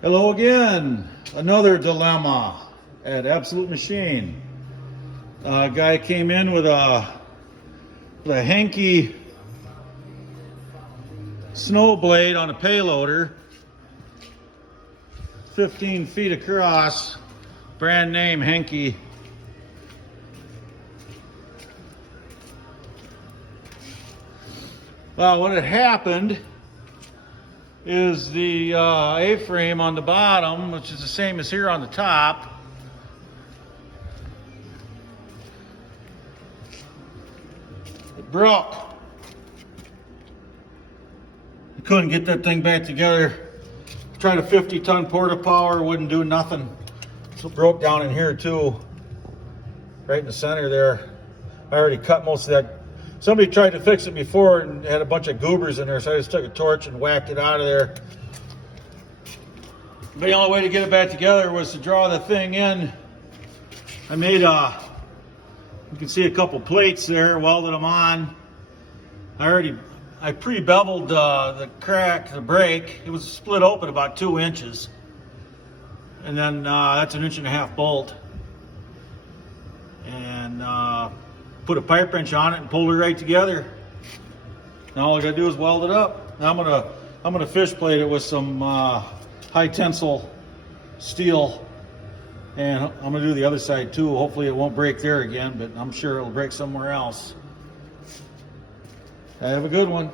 Hello again. Another dilemma at Absolute Machine. A guy came in with a Henke snow blade on a payloader, 15 feet across, brand name Henke. Well, what had happened is the A-frame on the bottom, which is the same as here on the top, it broke. I couldn't get that thing back together. Tried a 50-ton porta power, wouldn't do nothing. So it broke down in here too, right in the center there. I already cut most of that. Somebody tried to fix it before and had a bunch of goobers in there, so I just took a torch and whacked it out of there. But the only way to get it back together was to draw the thing in. I made you can see a couple plates there, welded them on. I pre-beveled the crack, the break. It was split open about 2 inches. And then that's an 1.5-inch bolt. And put a pipe wrench on it and pulled it right together. Now all I gotta do is weld it up. Now I'm gonna fish plate it with some high tensile steel, and I'm gonna do the other side too. Hopefully it won't break there again, but I'm sure it'll break somewhere else. Have a good one.